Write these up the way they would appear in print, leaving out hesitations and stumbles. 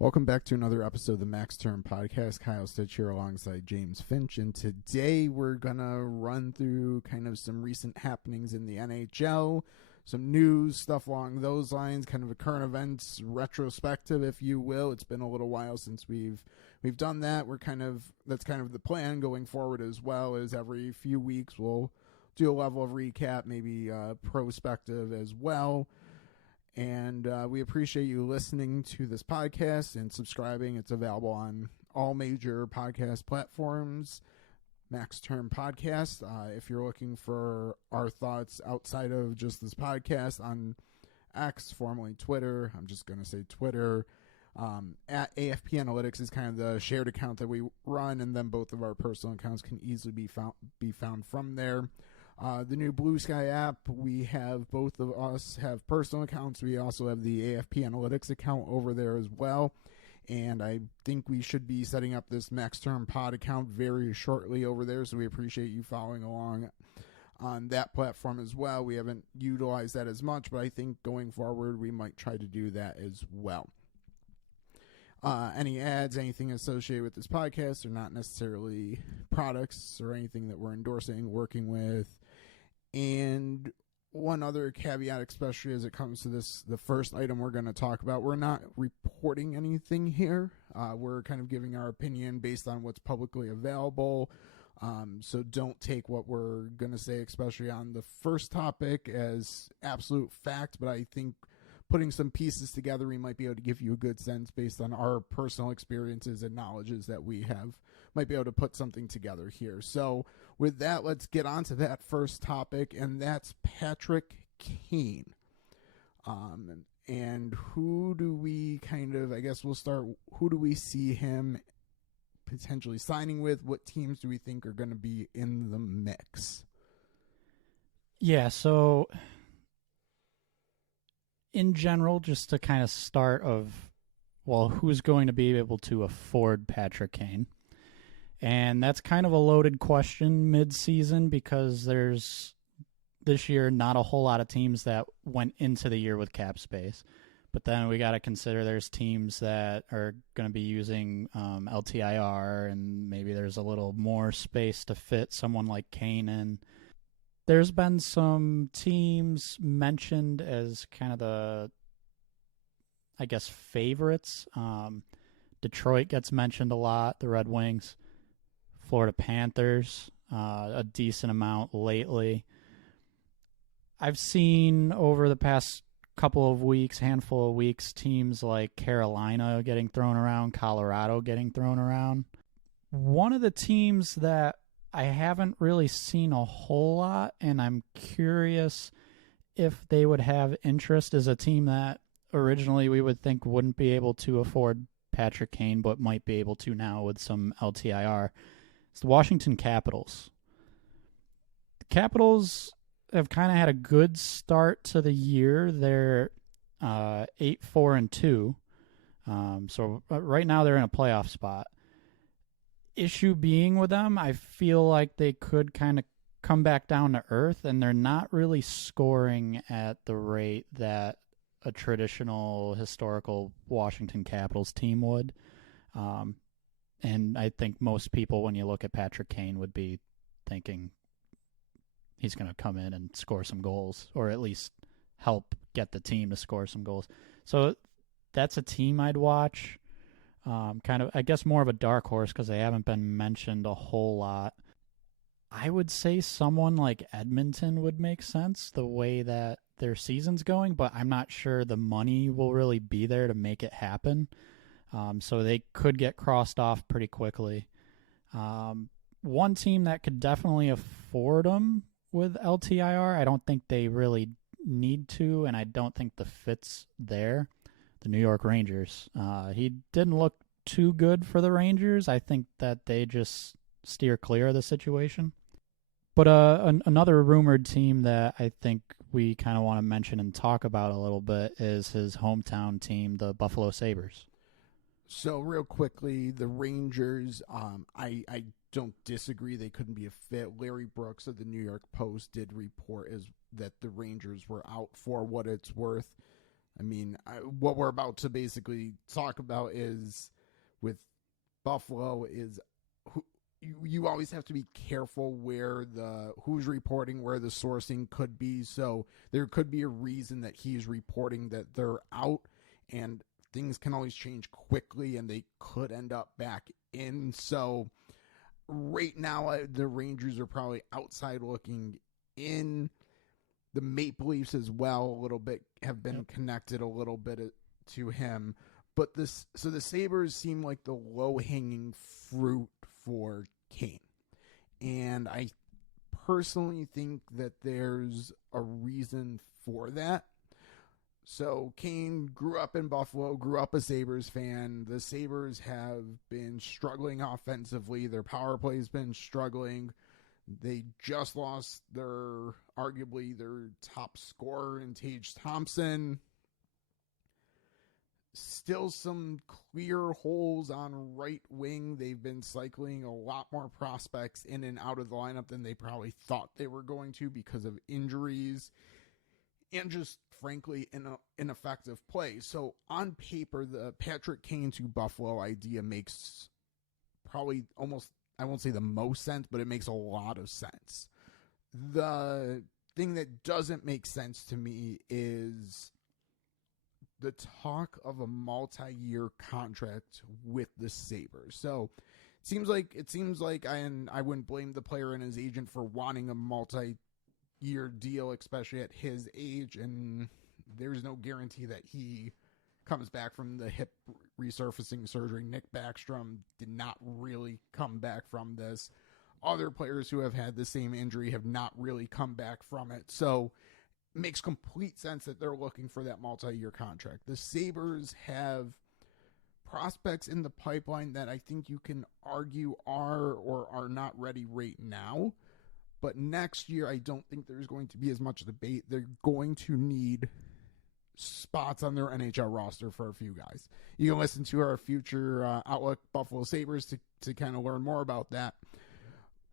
Welcome back to another episode of the Max Term Podcast. Kyle Stitch here alongside James Finch, and today we're going to run through kind of some recent happenings in the NHL, some news, stuff along those lines, kind of a current events retrospective, if you will. It's been a little while since we've done that. That's kind of the plan going forward as well, as every few weeks we'll do a level of recap, maybe prospective as well. And we appreciate you listening to this podcast and subscribing. It's available on all major podcast platforms, Max Term Podcast. If you're looking for our thoughts outside of just this podcast on X, formerly Twitter, I'm just going to say Twitter, at AFP Analytics is kind of the shared account that we run, and then both of our personal accounts can easily be found from there. The new Blue Sky app, both of us have personal accounts. We also have the AFP Analytics account over there as well. And I think we should be setting up this Max Term Pod account very shortly over there. So we appreciate you following along on that platform as well. We haven't utilized that as much, but I think going forward we might try to do that as well. Any ads, anything associated with this podcast are not necessarily products or anything that we're endorsing, working with. And one other caveat, especially as it comes to the first item we're going to talk about, we're not reporting anything here. We're kind of giving our opinion based on what's publicly available. So don't take what we're going to say, especially on the first topic, as absolute fact. But I think putting some pieces together, we might be able to give you a good sense based on our personal experiences and knowledges that we have. Might be able to put something together here. So with that, let's get on to that first topic, and that's Patrick Kane. And who do we who do we see him potentially signing with? What teams do we think are going to be in the mix? Yeah, so in general, just to kind of start who's going to be able to afford Patrick Kane? And that's kind of a loaded question mid-season because there's this year not a whole lot of teams that went into the year with cap space. But then we got to consider there's teams that are going to be using LTIR, and maybe there's a little more space to fit someone like Kane in. There's been some teams mentioned as kind of the, I guess, favorites. Detroit gets mentioned a lot, the Red Wings. Florida Panthers, a decent amount lately. I've seen over the past handful of weeks, teams like Carolina getting thrown around, Colorado getting thrown around. One of the teams that I haven't really seen a whole lot, and I'm curious if they would have interest, is a team that originally we would think wouldn't be able to afford Patrick Kane, but might be able to now with some LTIR. It's the Washington Capitals. The Capitals have kind of had a good start to the year. They're 8-4-2. So right now they're in a playoff spot. Issue being with them, I feel like they could kind of come back down to earth, and they're not really scoring at the rate that a traditional historical Washington Capitals team would. And I think most people, when you look at Patrick Kane, would be thinking he's going to come in and score some goals, or at least help get the team to score some goals. So that's a team I'd watch. Kind of, I guess, more of a dark horse because they haven't been mentioned a whole lot. I would say someone like Edmonton would make sense the way that their season's going, but I'm not sure the money will really be there to make it happen. So they could get crossed off pretty quickly. One team that could definitely afford them with LTIR, I don't think they really need to, and I don't think the fit's there. The New York Rangers. He didn't look too good for the Rangers. I think that they just steer clear of the situation. But another rumored team that I think we kind of want to mention and talk about a little bit is his hometown team, the Buffalo Sabres. So real quickly, the Rangers, I don't disagree. They couldn't be a fit. Larry Brooks of the New York Post did report that the Rangers were out for what it's worth. I mean, what we're about to basically talk about is with Buffalo is you always have to be careful where who's reporting, where the sourcing could be. So there could be a reason that he's reporting that they're out, and things can always change quickly, and they could end up back in. So right now, the Rangers are probably outside looking in. The Maple Leafs as well a little bit have been connected a little bit to him. But the Sabres seem like the low-hanging fruit for Kane. And I personally think that there's a reason for that. So Kane grew up in Buffalo, grew up a Sabres fan. The Sabres have been struggling offensively. Their power play has been struggling. They just lost arguably their top scorer in Tage Thompson. Still some clear holes on right wing. They've been cycling a lot more prospects in and out of the lineup than they probably thought they were going to because of injuries and just, frankly, ineffective play. So on paper, the Patrick Kane to Buffalo idea makes probably almost, I won't say the most sense, but it makes a lot of sense. The thing that doesn't make sense to me is the talk of a multi-year contract with the Sabres. So it seems like I wouldn't blame the player and his agent for wanting a multi-year deal, especially at his age, and there's no guarantee that he comes back from the hip resurfacing surgery. Nick Backstrom did not really come back from this. Other players who have had the same injury have not really come back from it. So it makes complete sense that they're looking for that multi-year contract. The Sabres have prospects in the pipeline that I think you can argue are or are not ready right now. But next year, I don't think there's going to be as much debate. They're going to need spots on their NHL roster for a few guys. You can listen to our future Outlook Buffalo Sabres to kind of learn more about that.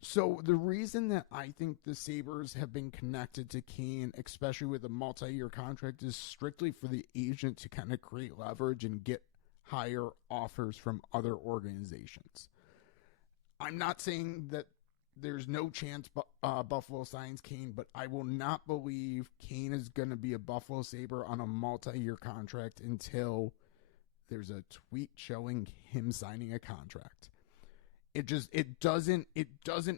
So the reason that I think the Sabres have been connected to Kane, especially with a multi-year contract, is strictly for the agent to kind of create leverage and get higher offers from other organizations. I'm not saying that there's no chance Buffalo signs Kane, but I will not believe Kane is going to be a Buffalo Sabre on a multi-year contract until there's a tweet showing him signing a contract. It doesn't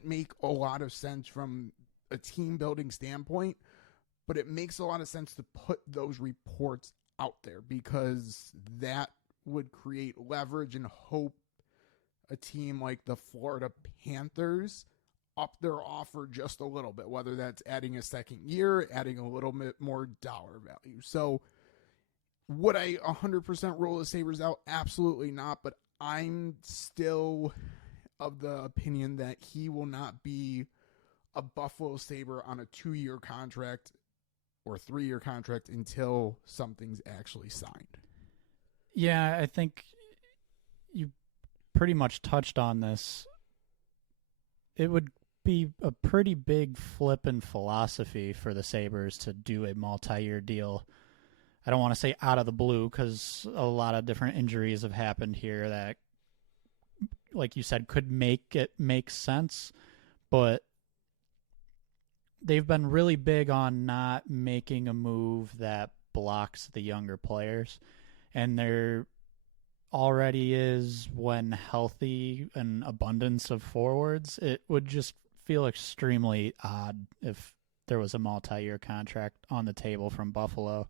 make a lot of sense from a team building standpoint, but it makes a lot of sense to put those reports out there because that would create leverage and hope a team like the Florida Panthers up their offer just a little bit, whether that's adding a second year, adding a little bit more dollar value. So would I 100% roll the Sabres out? Absolutely not, but I'm still of the opinion that he will not be a Buffalo Sabre on a 2-year contract or 3-year contract until something's actually signed. Yeah, I think you pretty much touched on this. It would be a pretty big flip in philosophy for the Sabres to do a multi-year deal. I don't want to say out of the blue because a lot of different injuries have happened here that, like you said, could make it make sense, but they've been really big on not making a move that blocks the younger players, and there already is, when healthy, an abundance of forwards. It would just feel extremely odd if there was a multi-year contract on the table from Buffalo.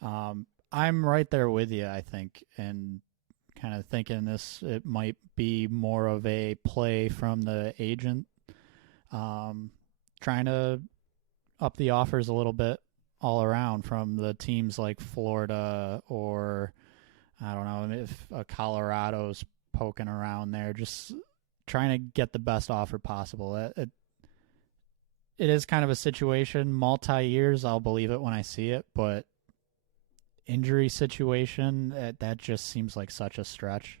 I'm right there with you, I think, and kind of thinking it might be more of a play from the agent, trying to up the offers a little bit all around from the teams like Florida, or I don't know if Colorado's poking around there, just trying to get the best offer possible. It is kind of a situation, multi-years, I'll believe it when I see it, but injury situation, that just seems like such a stretch.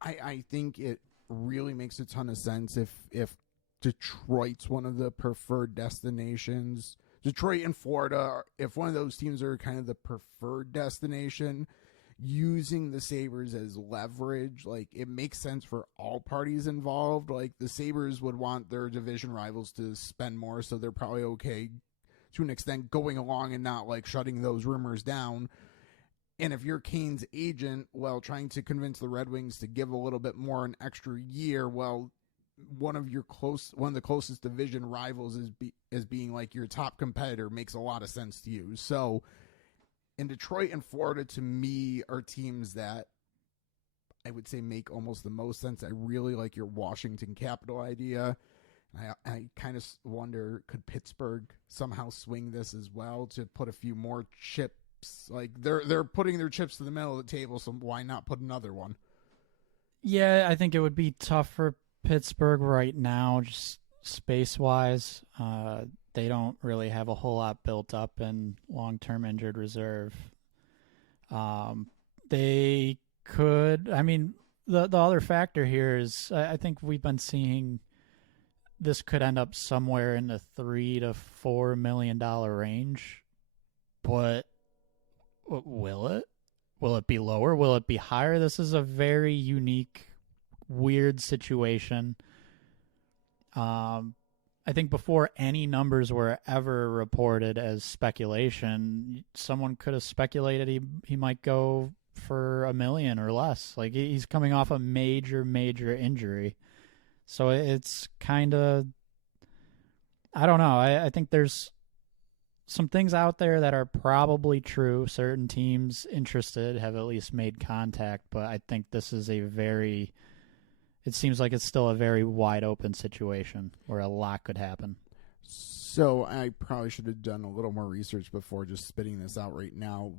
I think it really makes a ton of sense if Detroit's one of the preferred destinations, Detroit and Florida, if one of those teams are kind of the preferred destination, using the Sabres as leverage, like, it makes sense for all parties involved. Like, the Sabres would want their division rivals to spend more, so they're probably okay to an extent going along and not, like, shutting those rumors down. And if you're Kane's agent, well, trying to convince the Red Wings to give a little bit more an extra year, well, one of the closest division rivals is being like your top competitor makes a lot of sense to you. So in Detroit and Florida, to me, are teams that I would say make almost the most sense. I really like your Washington Capital idea. I kind of wonder, could Pittsburgh somehow swing this as well to put a few more chips? Like, they're putting their chips to the middle of the table, so why not put another one? Yeah, I think it would be tough for Pittsburgh right now, just space-wise. They don't really have a whole lot built up in long-term injured reserve. They could, I mean, the other factor here is I think we've been seeing this could end up somewhere in the $3 to $4 million range, but will it? Will it be lower? Will it be higher? This is a very unique, weird situation. I think before any numbers were ever reported as speculation, someone could have speculated he might go for $1 million or less. Like, he's coming off a major injury. So it's kind of, I don't know. I think there's some things out there that are probably true. Certain teams interested have at least made contact, but I think this is it seems like it's still a very wide open situation where a lot could happen. So I probably should have done a little more research before just spitting this out right now.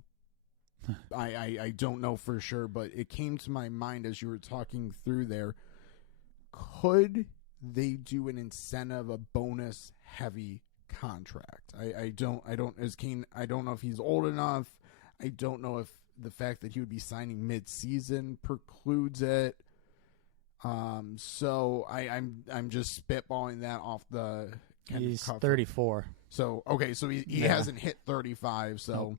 I don't know for sure, but it came to my mind as you were talking through there. Could they do an incentive, a bonus heavy contract? I don't know if he's old enough. I don't know if the fact that he would be signing mid-season precludes it. So I'm just spitballing that off the kind He's of cuff. 34. So okay, so he hasn't hit 35. So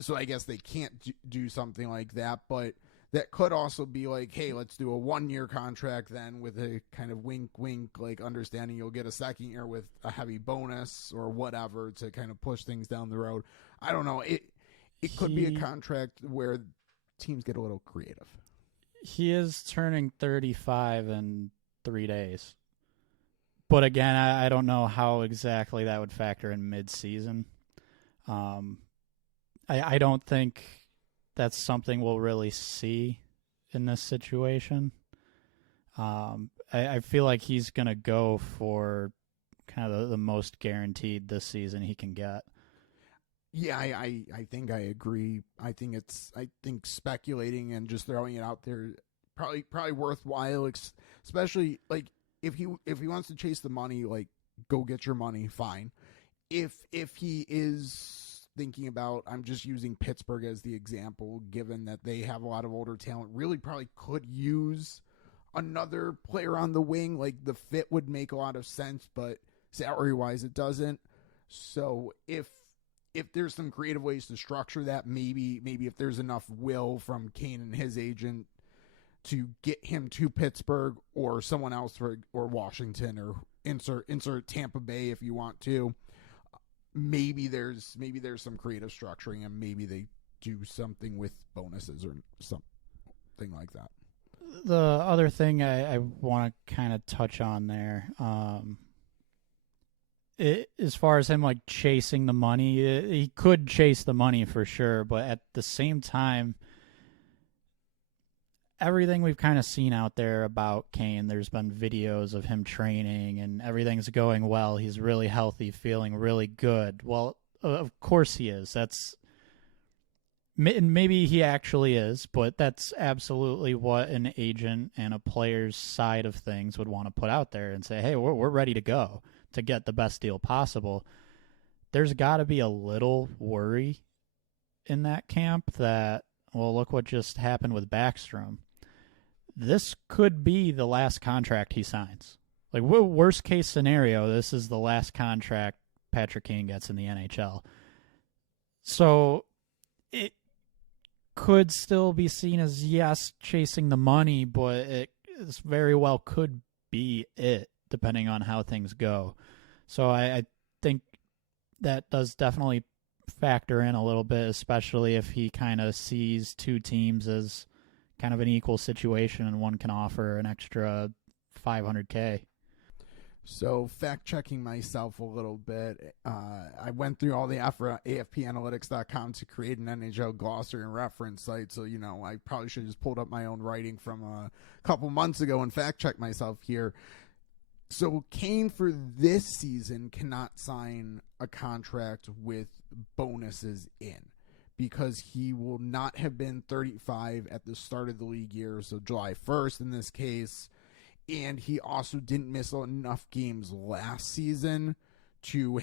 so I guess they can't do something like that, but that could also be like, hey, let's do a 1-year contract then with a kind of wink, like understanding you'll get a second year with a heavy bonus or whatever to kind of push things down the road. I don't know. It could be a contract where teams get a little creative. He is turning 35 in 3 days. But again, I don't know how exactly that would factor in mid-season. I don't think that's something we'll really see in this situation. I feel like he's going to go for kind of the most guaranteed this season he can get. Yeah, I think I agree. I think speculating and just throwing it out there probably worthwhile, especially like if he wants to chase the money, like, go get your money, fine. If he is thinking about, I'm just using Pittsburgh as the example, given that they have a lot of older talent, really probably could use another player on the wing. Like, the fit would make a lot of sense, but salary-wise it doesn't. So if there's some creative ways to structure that, maybe if there's enough will from Kane and his agent to get him to Pittsburgh or someone else or Washington, or insert Tampa Bay if you want to. Maybe there's some creative structuring, and maybe they do something with bonuses or something like that. The other thing I want to kind of touch on there, as far as him like chasing the money, he could chase the money for sure, but at the same time, everything we've kind of seen out there about Kane, there's been videos of him training and everything's going well. He's really healthy, feeling really good. Well, of course he is. Maybe he actually is, but that's absolutely what an agent and a player's side of things would want to put out there and say, hey, we're ready to go to get the best deal possible. There's got to be a little worry in that camp that, well, look what just happened with Backstrom. This could be the last contract he signs. Like, worst case scenario, this is the last contract Patrick Kane gets in the NHL. So it could still be seen as, yes, chasing the money, but it very well could be it, depending on how things go. So I think that does definitely factor in a little bit, especially if he kind of sees two teams as kind of an equal situation and one can offer an extra $500K. So fact-checking myself a little bit, I went through all the effort at AFPanalytics.com to create an NHL glossary and reference site. So, I probably should have just pulled up my own writing from a couple months ago and fact-check myself here. So Kane for this season cannot sign a contract with bonuses in, because he will not have been 35 at the start of the league year, so July 1st in this case. And he also didn't miss enough games last season to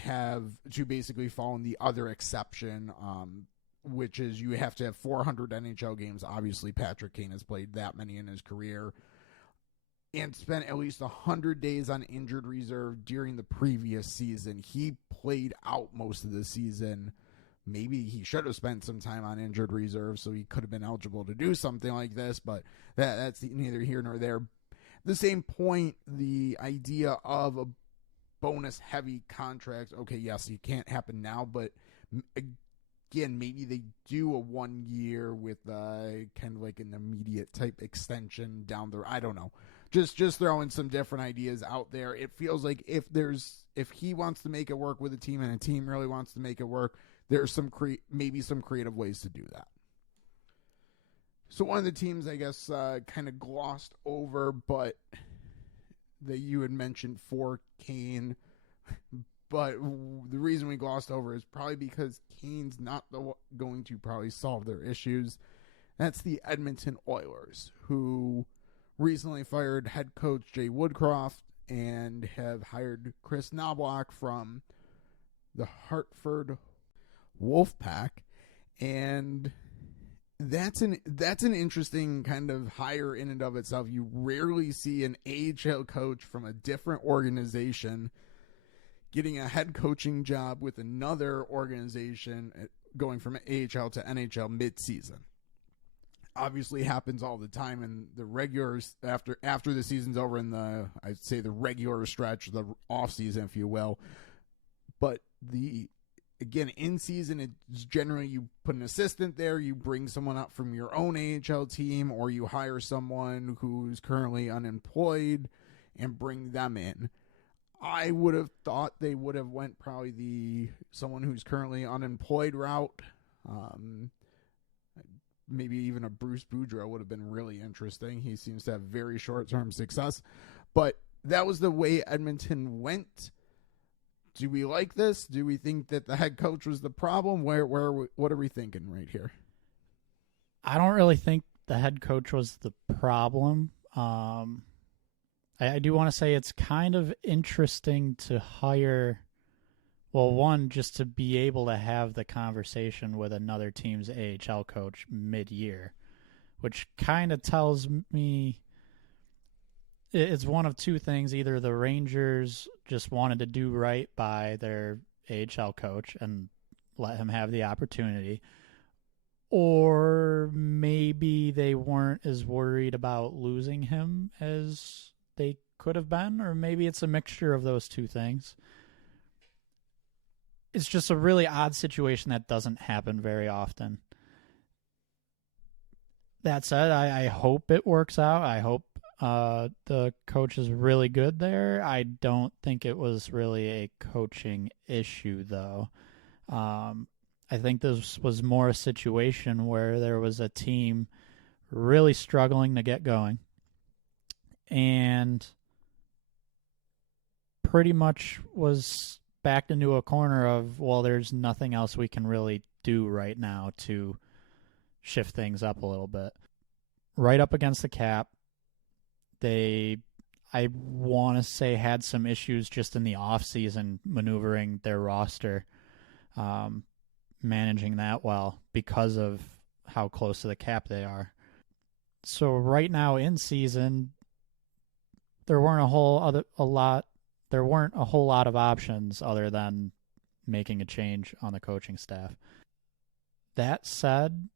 basically fall in the other exception, which is you have to have 400 NHL games. Obviously, Patrick Kane has played that many in his career, and spent at least 100 days on injured reserve during the previous season. He played out most of the season. Maybe he should have spent some time on injured reserve, so he could have been eligible to do something like this, but that's neither here nor there. At the same point, the idea of a bonus-heavy contract, okay, yes, it can't happen now, but again, maybe they do a 1 year with kind of like an immediate type extension down the road. I don't know. Just throwing some different ideas out there. It feels like if he wants to make it work with a team and a team really wants to make it work, there's maybe some creative ways to do that. So one of the teams, I guess, kind of glossed over, but that you had mentioned for Kane, but the reason we glossed over is probably because Kane's not going to probably solve their issues. That's the Edmonton Oilers, who recently fired head coach Jay Woodcroft and have hired Chris Knobloch from the Hartford Wolfpack, and that's an interesting kind of hire in and of itself. You rarely see an AHL coach from a different organization getting a head coaching job with another organization, going from AHL to NHL mid-season. Obviously happens all the time in the regulars after the season's over, in I'd say the regular stretch, the off season, if you will. But again, in season, it's generally you put an assistant there, you bring someone up from your own AHL team, or you hire someone who's currently unemployed and bring them in. I would have thought they would have went probably someone who's currently unemployed route. Maybe even a Bruce Boudreau would have been really interesting. He seems to have very short-term success. But that was the way Edmonton went. Do we like this? Do we think that the head coach was the problem? What are we thinking right here? I don't really think the head coach was the problem. I do want to say it's kind of interesting to hire, well, one, just to be able to have the conversation with another team's AHL coach mid-year, which kind of tells me it's one of two things. Either the Rangers just wanted to do right by their AHL coach and let him have the opportunity, or maybe they weren't as worried about losing him as they could have been, or maybe it's a mixture of those two things. It's just a really odd situation that doesn't happen very often. That said, I hope it works out. I hope the coach is really good there. I don't think it was really a coaching issue, though. I think this was more a situation where there was a team really struggling to get going and pretty much was backed into a corner of, well, there's nothing else we can really do right now to shift things up a little bit. Right up against the cap. They, I want to say, had some issues just in the offseason maneuvering their roster, managing that well because of how close to the cap they are. So right now in season, there weren't a whole lot of options other than making a change on the coaching staff. That said,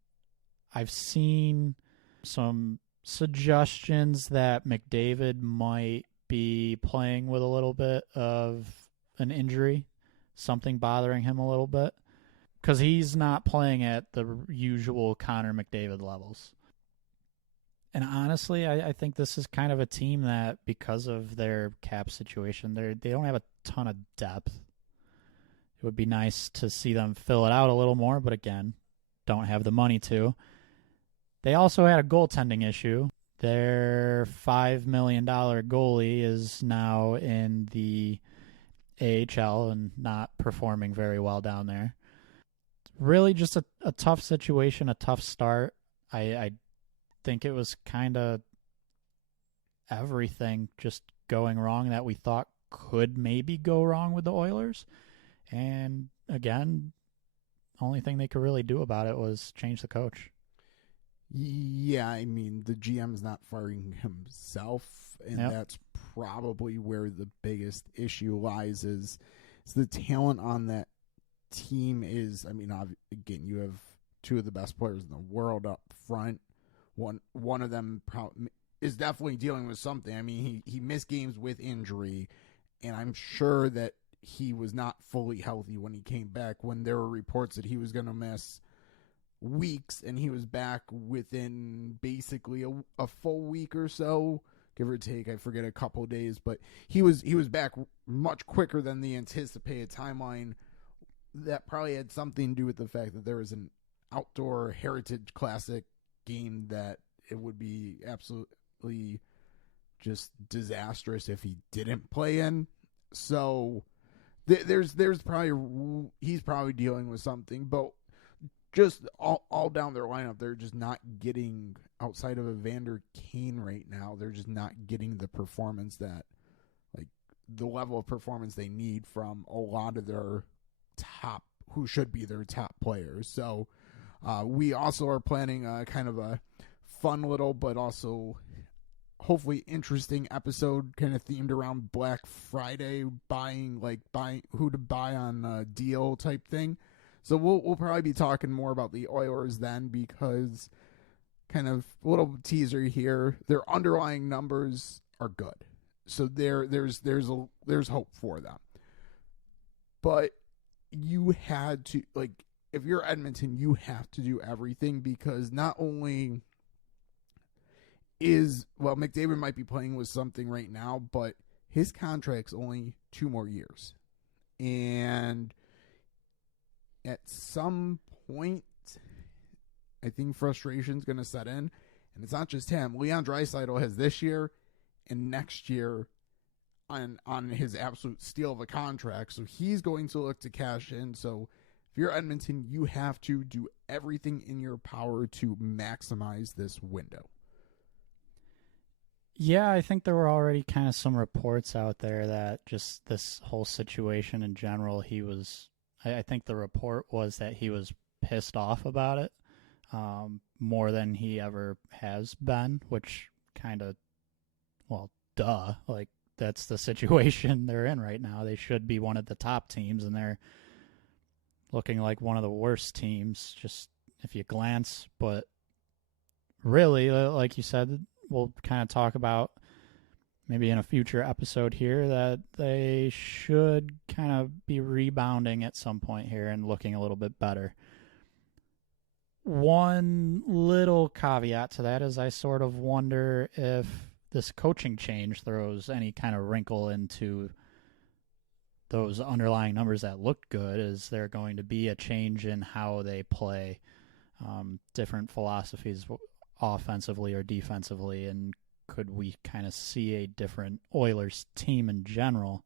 I've seen some suggestions that McDavid might be playing with a little bit of an injury, something bothering him a little bit, because he's not playing at the usual Connor McDavid levels. And honestly, I think this is kind of a team that, because of their cap situation, they don't have a ton of depth. It would be nice to see them fill it out a little more, but again, don't have the money to. They also had a goaltending issue. Their $5 million goalie is now in the AHL and not performing very well down there. Really just a tough situation, a tough start. I think it was kind of everything just going wrong that we thought could maybe go wrong with the Oilers. And again, only thing they could really do about it was change the coach. Yeah, I mean, the GM's not firing himself, and that's probably where the biggest issue lies is the talent on that team is, I mean, again, you have two of the best players in the world up front. One of them is definitely dealing with something. I mean, he missed games with injury, and I'm sure that he was not fully healthy when he came back, when there were reports that he was going to miss weeks, and he was back within basically a full week or so, give or take. I forget, a couple of days, but he was back much quicker than the anticipated timeline. That probably had something to do with the fact that there was an outdoor Heritage Classic game that it would be absolutely just disastrous if he didn't play in. So there's probably, he's probably dealing with something, but just all down their lineup, they're just not getting, outside of Evander Kane right now, they're just not getting the performance that, like, the level of performance they need from a lot of their top, who should be their top players. So we also are planning kind of a fun little, but also hopefully interesting episode, kind of themed around Black Friday, buying who to buy on a deal type thing. So we'll probably be talking more about the Oilers then, because, kind of little teaser here, their underlying numbers are good. So there's hope for them. But you had to, like, if you're Edmonton, you have to do everything, because not only McDavid might be playing with something right now, but his contract's only 2 more years. And at some point, I think frustration's going to set in. And it's not just him. Leon Draisaitl has this year and next year on his absolute steal of a contract. So he's going to look to cash in. So if you're Edmonton, you have to do everything in your power to maximize this window. Yeah, I think there were already kind of some reports out there that just this whole situation in general, I think the report was that he was pissed off about it more than he ever has been, which kind of, well, duh. Like, that's the situation they're in right now. They should be one of the top teams, and they're looking like one of the worst teams, just if you glance. But really, like you said, we'll kind of talk about maybe in a future episode here that they should kind of be rebounding at some point here and looking a little bit better. One little caveat to that is I sort of wonder if this coaching change throws any kind of wrinkle into those underlying numbers that looked good. Is there going to be a change in how they play, different philosophies offensively or defensively, and could we kind of see a different Oilers team in general?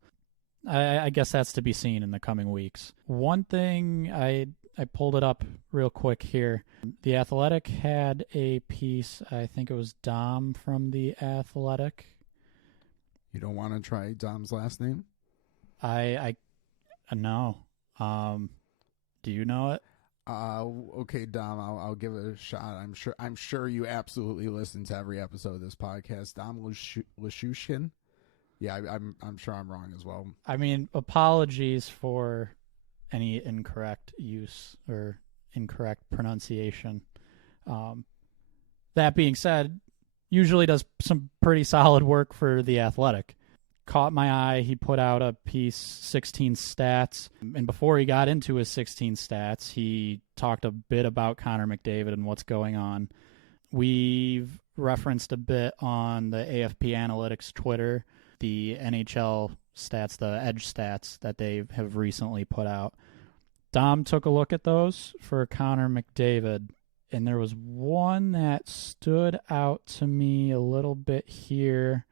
I guess that's to be seen in the coming weeks. One thing, I pulled it up real quick here. The Athletic had a piece, I think it was Dom from The Athletic. You don't want to try Dom's last name? I no. Do you know it? Okay, Dom, I'll give it a shot. I'm sure you absolutely listen to every episode of this podcast. Dom Luszczyszyn. Yeah, I'm sure I'm wrong as well. I mean, apologies for any incorrect use or incorrect pronunciation. That being said, usually does some pretty solid work for The Athletic. Caught my eye. He put out a piece, 16 stats. And before he got into his 16 stats, he talked a bit about Connor McDavid and what's going on. We've referenced a bit on the AFP Analytics Twitter, the NHL stats, the edge stats that they have recently put out. Dom took a look at those for Connor McDavid, and there was one that stood out to me a little bit here.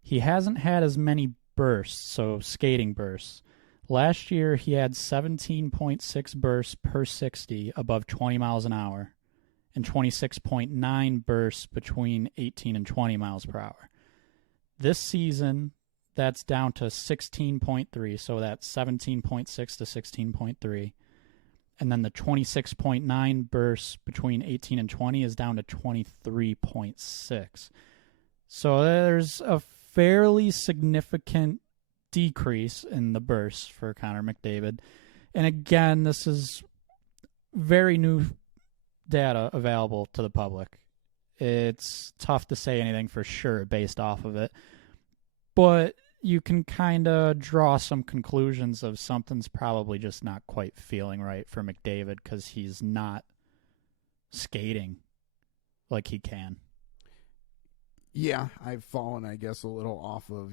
He hasn't had as many bursts, so skating bursts. Last year, he had 17.6 bursts per 60 above 20 miles an hour and 26.9 bursts between 18 and 20 miles per hour. This season, that's down to 16.3, so that's 17.6 to 16.3. And then the 26.9 bursts between 18 and 20 is down to 23.6. So there's a fairly significant decrease in the bursts for Connor McDavid. And again, this is very new data available to the public. It's tough to say anything for sure based off of it. But you can kind of draw some conclusions of something's probably just not quite feeling right for McDavid because he's not skating like he can. Yeah, I've fallen, I guess, a little off of,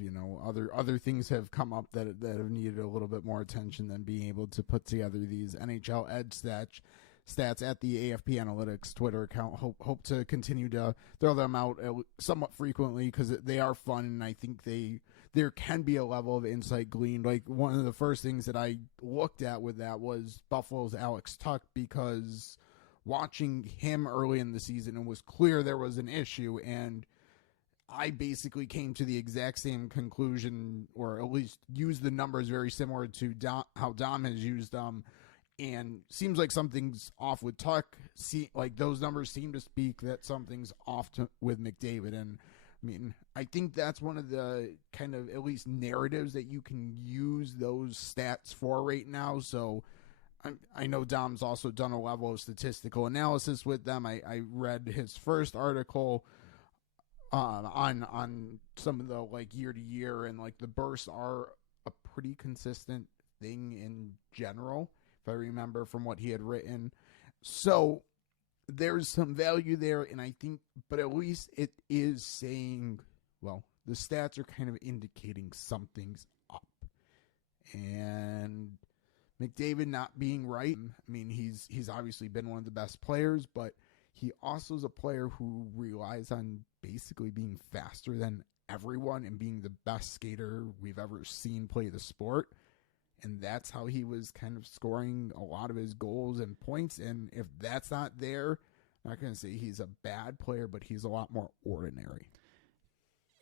other things have come up that have needed a little bit more attention than being able to put together these NHL Edge stats at the AFP Analytics Twitter account. Hope to continue to throw them out somewhat frequently because they are fun, and I think there can be a level of insight gleaned. Like, one of the first things that I looked at with that was Buffalo's Alex Tuch, because watching him early in the season, it was clear there was an issue, and I basically came to the exact same conclusion, or at least used the numbers very similar to how Dom has used them. And seems like something's off with Tuch. Like, those numbers seem to speak that something's off with McDavid. And I mean, I think that's one of the kind of at least narratives that you can use those stats for right now. So I know Dom's also done a level of statistical analysis with them. I read his first article on some of the like year to year, and like the bursts are a pretty consistent thing in general, if I remember from what he had written. So there's some value there, and I think, but at least it is saying, well, the stats are kind of indicating something's up. And McDavid not being right, I mean, he's obviously been one of the best players, but he also is a player who relies on basically being faster than everyone and being the best skater we've ever seen play the sport. And that's how he was kind of scoring a lot of his goals and points. And if that's not there, I'm not going to say he's a bad player, but he's a lot more ordinary.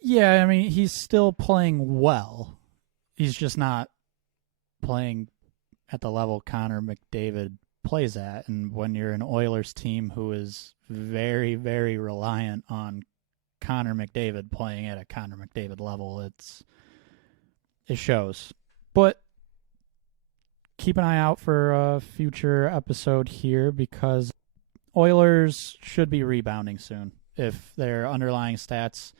Yeah, I mean, he's still playing well. He's just not playing at the level Connor McDavid plays at. And when you're an Oilers team who is very, very reliant on Connor McDavid playing at a Connor McDavid level, it shows. But keep an eye out for a future episode here, because Oilers should be rebounding soon. If their underlying stats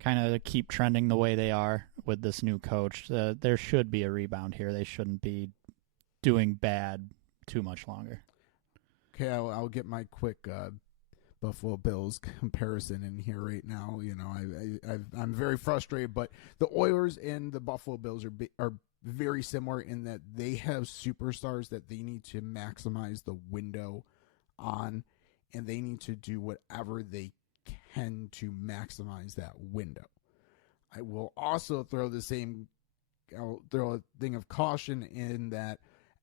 kind of keep trending the way they are with this new coach, there should be a rebound here. They shouldn't be doing bad too much longer. Okay, I'll get my quick Buffalo Bills comparison in here right now. I'm very frustrated, but the Oilers and the Buffalo Bills are very similar in that they have superstars that they need to maximize the window on, and they need to do whatever they can to maximize that window. I will also throw a thing of caution in that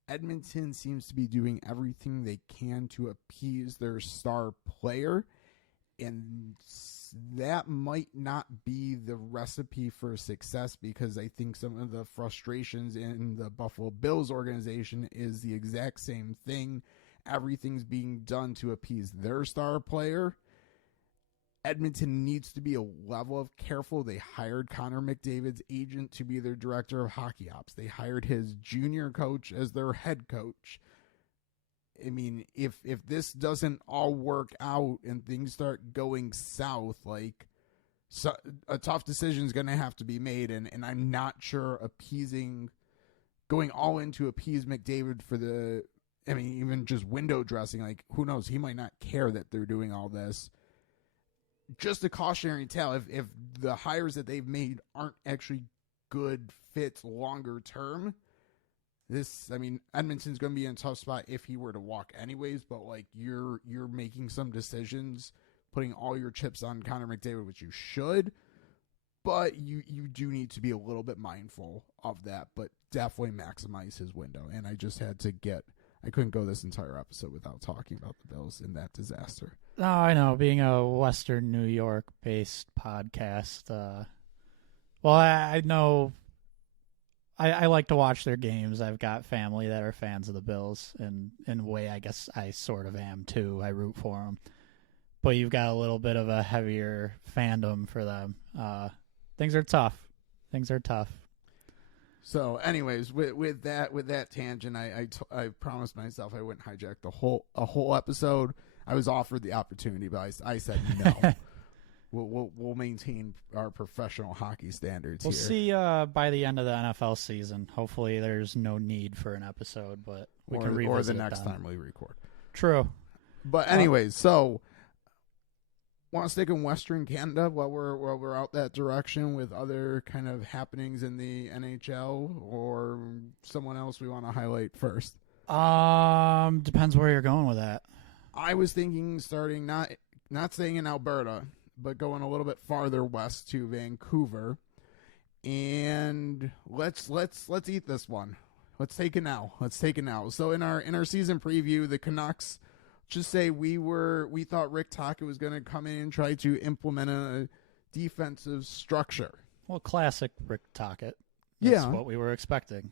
Edmonton seems to be doing everything they can to appease their star player, and that might not be the recipe for success, because I think some of the frustrations in the Buffalo Bills organization is the exact same thing. Everything's being done to appease their star player, Edmonton needs to be a level of careful. They hired Connor McDavid's agent to be their director of hockey ops. They hired his junior coach as their head coach. I mean, if this doesn't all work out and things start going south, like, so a tough decision is going to have to be made, and I'm not sure going all in to appease McDavid for even just window dressing, like, who knows, he might not care that they're doing all this. Just a cautionary tale, if the hires that they've made aren't actually good fits longer term, Edmonton's going to be in a tough spot if he were to walk anyways, but like you're making some decisions, putting all your chips on Connor McDavid, which you should, but you do need to be a little bit mindful of that, but definitely maximize his window. And I just had to I couldn't go this entire episode without talking about the Bills and that disaster. Oh, I know, being a Western New York-based podcast, I know I like to watch their games. I've got family that are fans of the Bills, and in a way, I guess I sort of am too. I root for them. But you've got a little bit of a heavier fandom for them. Things are tough. So, anyways, with that tangent, I promised myself I wouldn't hijack a whole episode. I was offered the opportunity, but I said no. We'll maintain our professional hockey standards. We'll see by the end of the NFL season. Hopefully, there's no need for an episode, but we can revisit or the next time we record. True. But anyways, so want to stick in Western Canada while we're out that direction with other kind of happenings in the NHL, or someone else we want to highlight first? Depends where you're going with that. I was thinking starting not staying in Alberta, but going a little bit farther west to Vancouver, and let's eat this one. Let's take it now. So in our season preview, the Canucks, just say we thought Rick Tocchet was going to come in and try to implement a defensive structure. Well, classic Rick Tocchet. That's what we were expecting,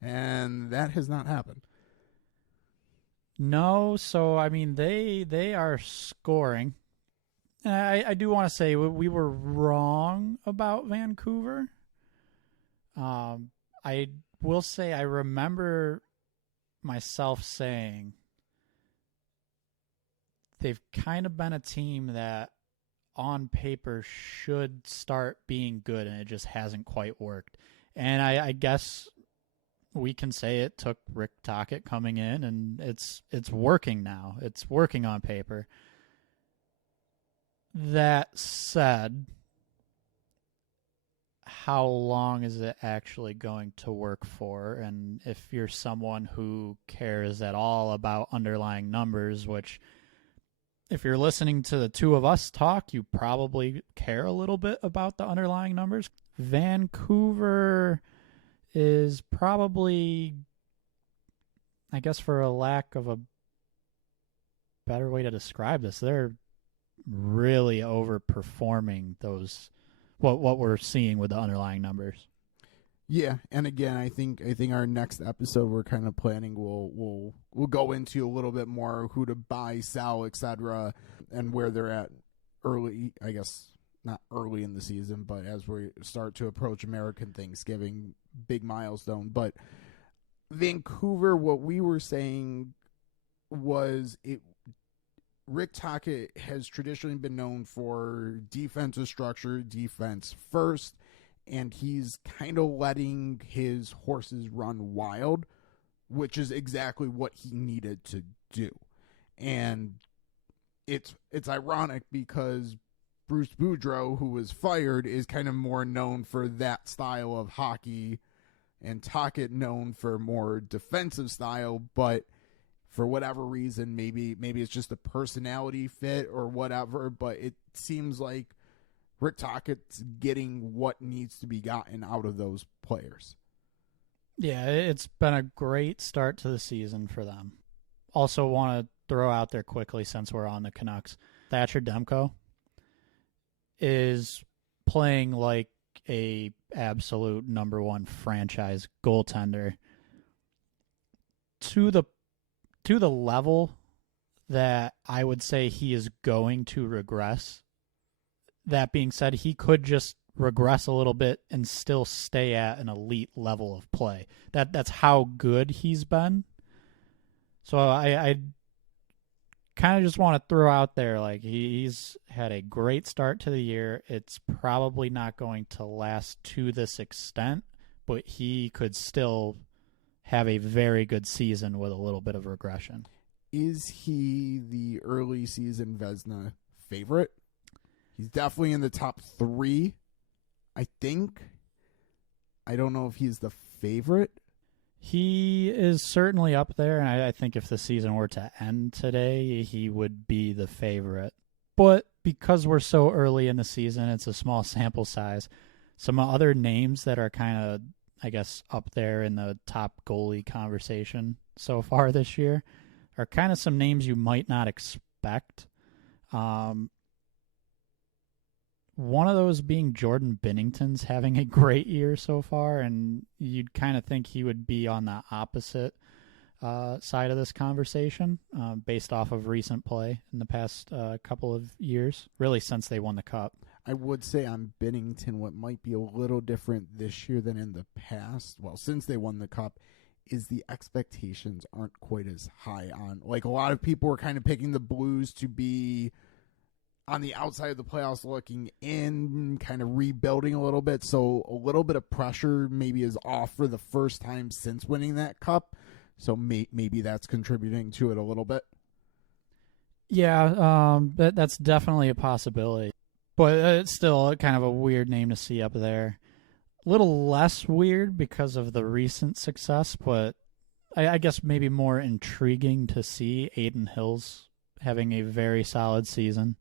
and that has not happened. No, so I mean they are scoring. And I do want to say we were wrong about Vancouver. I will say I remember myself saying they've kind of been a team that on paper should start being good, and it just hasn't quite worked. And I guess we can say it took Rick Tocchet coming in, and it's working now. It's working on paper. That said, how long is it actually going to work for? And if you're someone who cares at all about underlying numbers, which if you're listening to the two of us talk, you probably care a little bit about the underlying numbers. Vancouver is probably, I guess for a lack of a better way to describe this, they're really overperforming those what we're seeing with the underlying numbers. Yeah, and again, I think our next episode we're kind of planning we'll go into a little bit more who to buy, sell, etc., and where they're at early. I guess not early in the season, but as we start to approach American Thanksgiving, big milestone. But Vancouver, what we were saying was Rick Tocchet has traditionally been known for defensive structure, defense first, and he's kind of letting his horses run wild, which is exactly what he needed to do. And it's ironic because Bruce Boudreau, who was fired, is kind of more known for that style of hockey, and Tocchet known for more defensive style, but for whatever reason, maybe it's just a personality fit or whatever, but it seems like Rick Tocchet's getting what needs to be gotten out of those players. Yeah, it's been a great start to the season for them. Also want to throw out there quickly, since we're on the Canucks, Thatcher Demko is playing like a absolute number one franchise goaltender to the level that I would say he is going to regress that being said, he could just regress a little bit and still stay at an elite level of play. That's how good he's been. So I kind of just want to throw out there, like, he's had a great start to the year. It's probably not going to last to this extent, but he could still have a very good season with a little bit of regression. Is he the early season Vezina favorite? He's definitely in the top 3, I think. I don't know if he's the favorite. He is certainly up there, and I think if the season were to end today, he would be the favorite. But because we're so early in the season, it's a small sample size. Some other names that are kind of, I guess, up there in the top goalie conversation so far this year are kind of some names you might not expect. One of those being Jordan Binnington's having a great year so far, and you'd kind of think he would be on the opposite side of this conversation based off of recent play in the past couple of years, really since they won the Cup. I would say on Binnington, what might be a little different this year than in the past, well, since they won the Cup, is the expectations aren't quite as high on. Like, a lot of people were kind of picking the Blues to be on the outside of the playoffs looking in, kind of rebuilding a little bit. So a little bit of pressure maybe is off for the first time since winning that Cup. So maybe that's contributing to it a little bit. Yeah, that's definitely a possibility. But it's still kind of a weird name to see up there. A little less weird because of the recent success, but I guess maybe more intriguing to see Adin Hill's having a very solid season.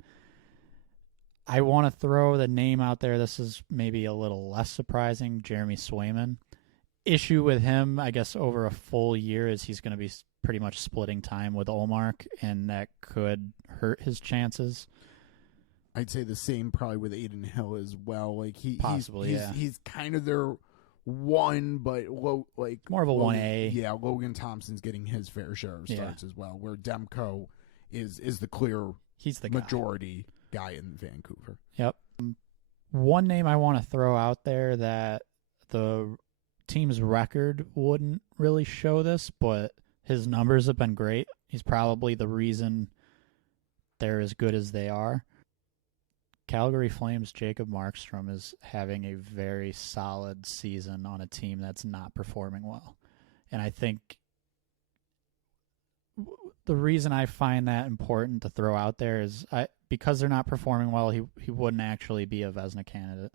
I want to throw the name out there. This is maybe a little less surprising, Jeremy Swayman. Issue with him, I guess, over a full year is he's going to be pretty much splitting time with Ullmark, and that could hurt his chances. I'd say the same probably with Adin Hill as well. Like he's kind of their one, but more of a 1A. Yeah, Logan Thompson's getting his fair share of starts as well. Where Demko is the clear majority guy in Vancouver. Yep. One name I want to throw out there that the team's record wouldn't really show this, but his numbers have been great. He's probably the reason they're as good as they are. Calgary Flames' Jacob Markstrom is having a very solid season on a team that's not performing well. And I think the reason I find that important to throw out there is because they're not performing well, he wouldn't actually be a Vezina candidate.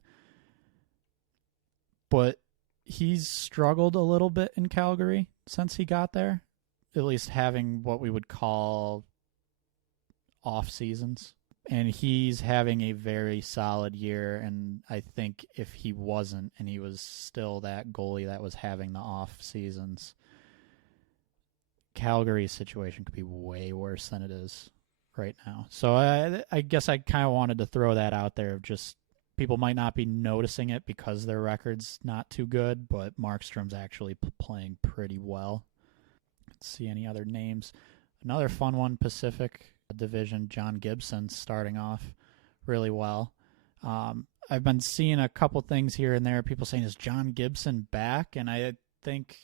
But he's struggled a little bit in Calgary since he got there, at least having what we would call off seasons. And he's having a very solid year, and I think if he wasn't and he was still that goalie that was having the off seasons, Calgary's situation could be way worse than it is right now. So I guess I kind of wanted to throw that out there of just people might not be noticing it because their record's not too good, but Markstrom's actually playing pretty well. Let's see any other names. Another fun one, Pacific Division, John Gibson starting off really well. I've been seeing a couple things here and there, people saying, is John Gibson back? And I think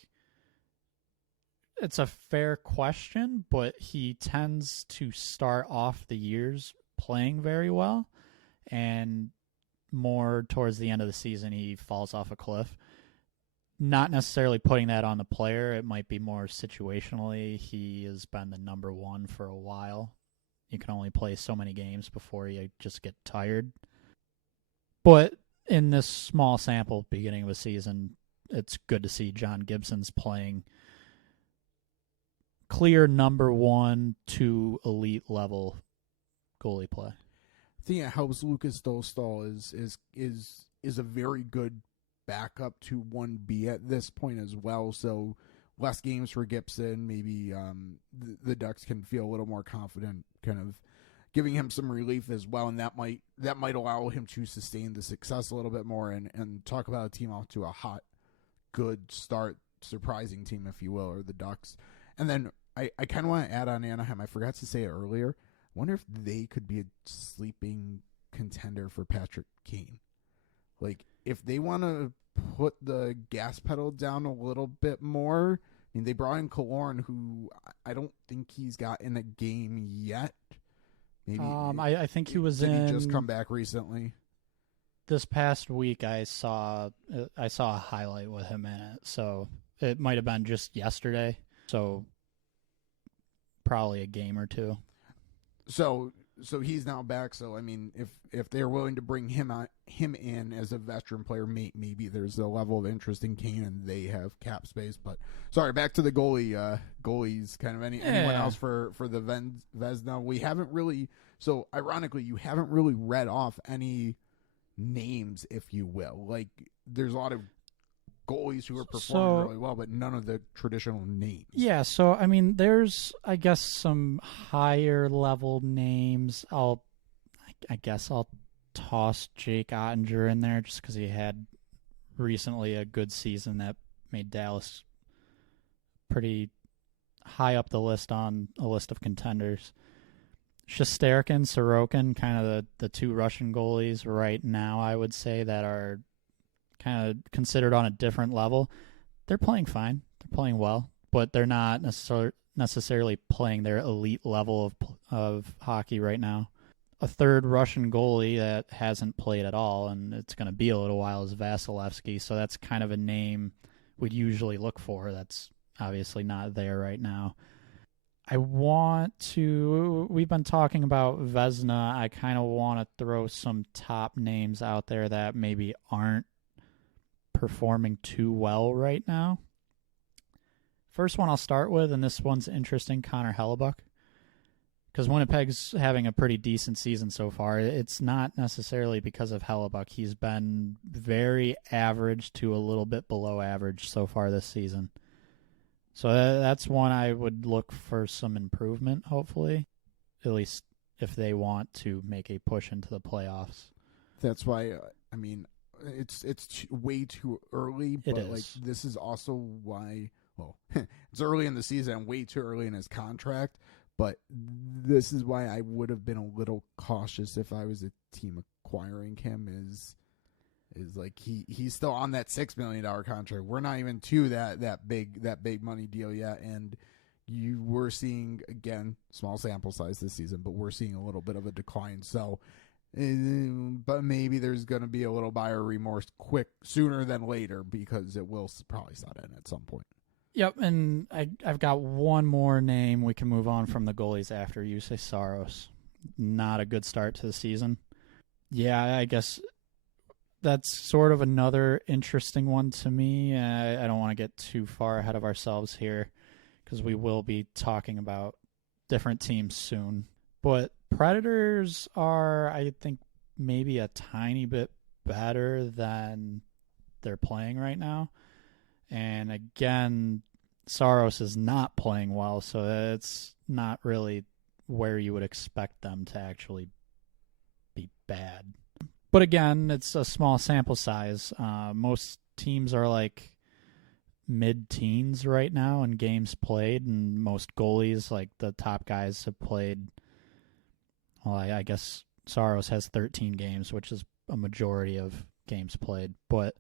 it's a fair question, but he tends to start off the years playing very well, and more towards the end of the season he falls off a cliff. Not necessarily putting that on the player. It might be more situationally. He has been the number one for a while. You can only play so many games before you just get tired. But in this small sample beginning of a season, it's good to see John Gibson's playing clear number 1 to elite level goalie play. I think it helps Lucas Dostal is a very good backup to 1B at this point as well. So less games for Gibson. Maybe the Ducks can feel a little more confident, kind of giving him some relief as well, and that might allow him to sustain the success a little bit more and talk about a team off to a hot, good start, surprising team, if you will, or the Ducks. And then I kind of want to add on Anaheim. I forgot to say it earlier. I wonder if they could be a sleeping contender for Patrick Kane. Like, if they want to put the gas pedal down a little bit more, I mean, they brought in Killorn, who I don't think he's got in a game yet. Maybe I think he was did in. He just come back recently? This past week, I saw a highlight with him in it, so it might have been just yesterday. So probably a game or two. So he's now back. So I mean, if they're willing to bring him in as a veteran player, maybe there's a level of interest in Kane, and they have cap space. But sorry, back to the goalies. Kind of anyone else for the Vezina? We haven't really. So ironically, you haven't really read off any names, if you will. Like, there's a lot of goalies who are performing really well, but none of the traditional names. Yeah, so I mean, there's, I guess, some higher level names. I guess I'll toss Jake Ottinger in there just because he had recently a good season that made Dallas pretty high up the list on a list of contenders. Shesterkin, Sorokin, kind of the two Russian goalies right now, I would say, that are kind of considered on a different level. They're playing fine. They're playing well, but they're not necessarily playing their elite level of hockey right now. A third Russian goalie that hasn't played at all, and it's going to be a little while, is Vasilevsky, so that's kind of a name we'd usually look for. That's obviously not there right now. We've been talking about Vezina. I kind of want to throw some top names out there that maybe aren't performing too well right now. First one I'll start with, and this one's interesting, Connor Hellebuck. Because Winnipeg's having a pretty decent season so far. It's not necessarily because of Hellebuck. He's been very average to a little bit below average so far this season. So that's one I would look for some improvement, hopefully, at least if they want to make a push into the playoffs. That's why, I mean, it's way too early, but like this is also why, well, it's early in the season, way too early in his contract, but this is why I would have been a little cautious if I was a team acquiring him, is like he's still on that $6 million contract. We're not even to that big money deal yet, and we're seeing, again, small sample size this season, but we're seeing a little bit of a decline. So, but maybe there's going to be a little buyer remorse sooner than later, because it will probably set in at some point. Yep, and I've got one more name. We can move on from the goalies after you say Saros. Not a good start to the season. Yeah, I guess that's sort of another interesting one to me. I don't want to get too far ahead of ourselves here because we will be talking about different teams soon. But Predators are, I think, maybe a tiny bit better than they're playing right now. And again, Saros is not playing well, so it's not really where you would expect them to actually be bad. But again, it's a small sample size. Most teams are like mid-teens right now in games played, and most goalies, like the top guys, have played, well, I guess Saros has 13 games, which is a majority of games played. But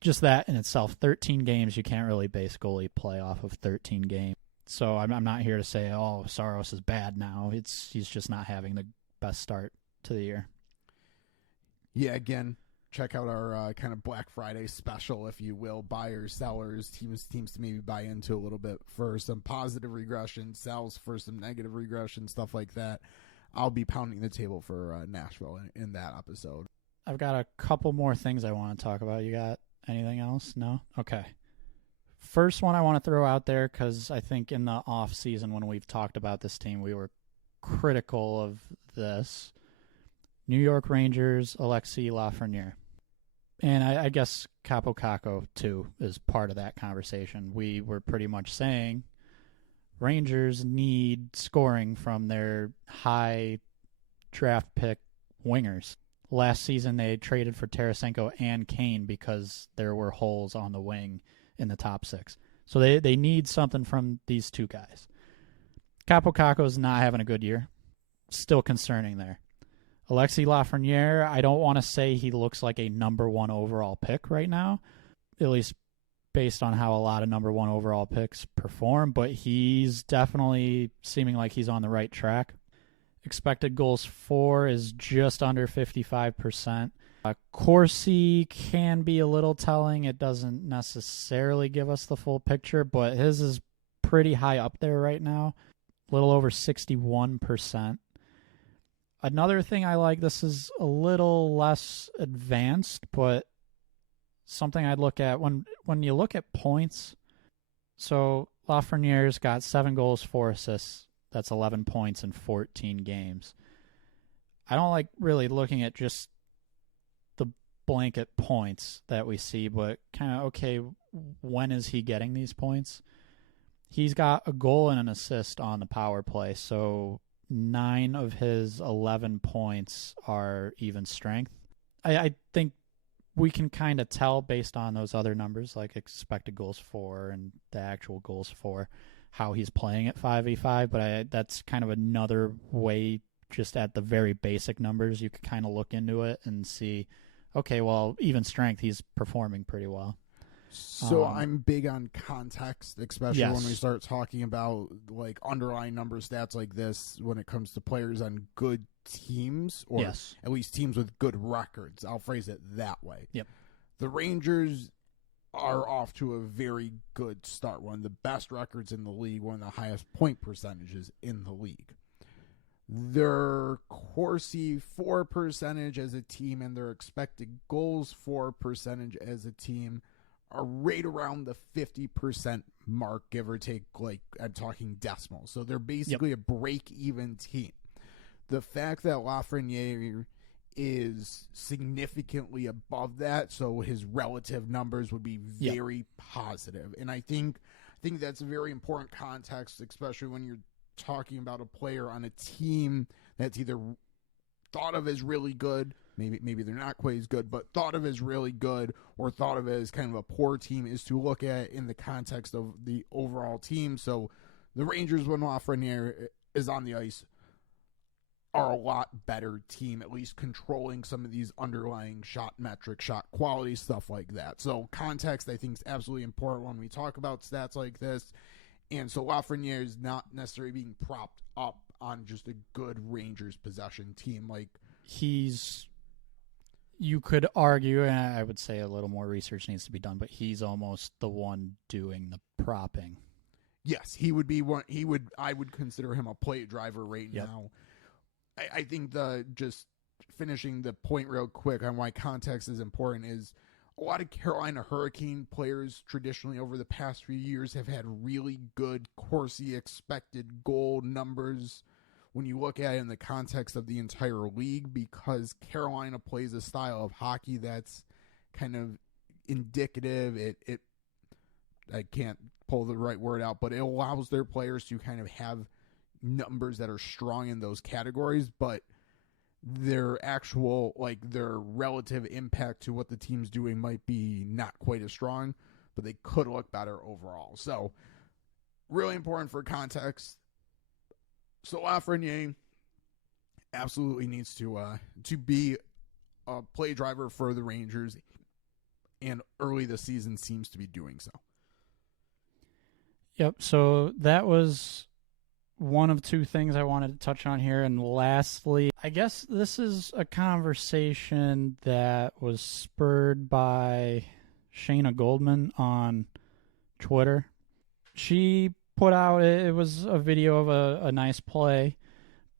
just that in itself, 13 games, you can't really base goalie play off of 13 games. So I'm not here to say, oh, Saros is bad now. He's just not having the best start to the year. Yeah, again, check out our kind of Black Friday special, if you will. Buyers, sellers, teams to maybe buy into a little bit for some positive regression, sells for some negative regression, stuff like that. I'll be pounding the table for Nashville in that episode. I've got a couple more things I want to talk about. You got anything else? No? Okay. First one I want to throw out there, because I think in the off season when we've talked about this team, we were critical of this. New York Rangers, Alexis Lafrenière. And I guess Capo Caco, too, is part of that conversation. We were pretty much saying Rangers need scoring from their high draft pick wingers. Last season, they traded for Tarasenko and Kane because there were holes on the wing in the top six. So they need something from these two guys. Capo Caco's not having a good year. Still concerning there. Alexis Lafrenière, I don't want to say he looks like a number 1 overall pick right now, at least based on how a lot of number 1 overall picks perform, but he's definitely seeming like he's on the right track. Expected goals for is just under 55%. Corsi can be a little telling. It doesn't necessarily give us the full picture, but his is pretty high up there right now, a little over 61%. Another thing I like, this is a little less advanced, but something I'd look at when you look at points. So Lafreniere's got 7 goals, 4 assists. That's 11 points in 14 games. I don't like really looking at just the blanket points that we see, but kind of, okay, when is he getting these points? He's got a goal and an assist on the power play, so 9 of his 11 points are even strength. I think we can kind of tell based on those other numbers, like expected goals for and the actual goals for, how he's playing at 5v5, but that's kind of another way, just at the very basic numbers, you could kind of look into it and see, okay, well, even strength, he's performing pretty well. So I'm big on context, especially when we start talking about like underlying number stats like this when it comes to players on good teams, or at least teams with good records. I'll phrase it that way. Yep. The Rangers are off to a very good start. One of the best records in the league, one of the highest point percentages in the league. Their Corsi for percentage as a team and their expected goals for percentage as a team are right around the 50% mark, give or take. Like, I'm talking decimals. So they're basically a break-even team. The fact that Lafrenière is significantly above that, so his relative numbers would be very positive. And I think that's a very important context, especially when you're talking about a player on a team that's either thought of as really good, maybe they're not quite as good, but thought of as really good or thought of as kind of a poor team, is to look at in the context of the overall team. So the Rangers, when Lafrenière is on the ice, are a lot better team, at least controlling some of these underlying shot metrics, shot quality, stuff like that. So context, I think, is absolutely important when we talk about stats like this. And so Lafrenière is not necessarily being propped up on just a good Rangers possession team. Like, you could argue, and I would say a little more research needs to be done, but he's almost the one doing the propping. Yes, he would be one. I would consider him a play driver right now. I think just finishing the point real quick on why context is important is a lot of Carolina Hurricane players traditionally over the past few years have had really good Corsi expected goal numbers when you look at it in the context of the entire league, because Carolina plays a style of hockey that's kind of indicative. I can't pull the right word out, but it allows their players to kind of have numbers that are strong in those categories, but their actual, like, their relative impact to what the team's doing might be not quite as strong, but they could look better overall. So really important for context. So Lafrenière absolutely needs to be a play driver for the Rangers, and early this season seems to be doing so. Yep, so that was one of 2 things I wanted to touch on here. And lastly, I guess this is a conversation that was spurred by Shayna Goldman on Twitter. She put out, it was a video of a nice play,